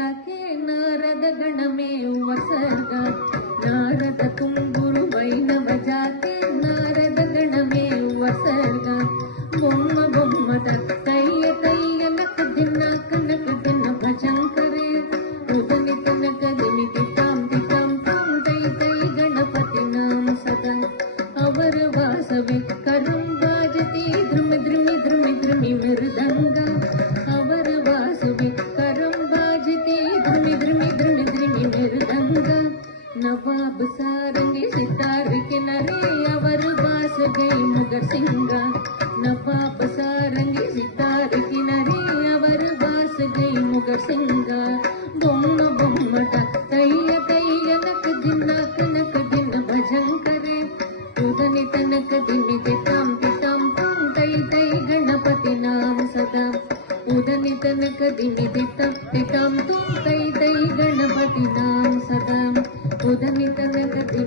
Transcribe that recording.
जाके नारद गण में वसर्ग नारद तुम्बुरु वैनव जाके नारद गण में वसर्ग बोम्म बोम्मट तय्य तय्य नक दिन भजंकरे उदनि तनक दिनि तिताम तिताम ताम तय तय गणपति नाम सदा अवर वासवे करम बाजती ध्रुम ध्रुमि ध्रुमि ध्रुमि मृदंगा अवर वासवे करम बाजती ध्रुमि ध्रुमि ध्रुमि ध्रुमि मृदंगा नवाब सारंगी सितार किनारे अवर वास गई मगर सिंगा नवाब सारंगी सितार किनारे अवर वास गई मगर सिंगा बोम्म बोम्मट तय्य तय्य नक दिन भजंकरे उदनि तनक दिनि तिताम तिताम ताम तय तय गणपति नाम सदा उदनि तनक दिनि तिताम तिताम ताम तय तय गणपति नाम सदा उदनि तनक दिनि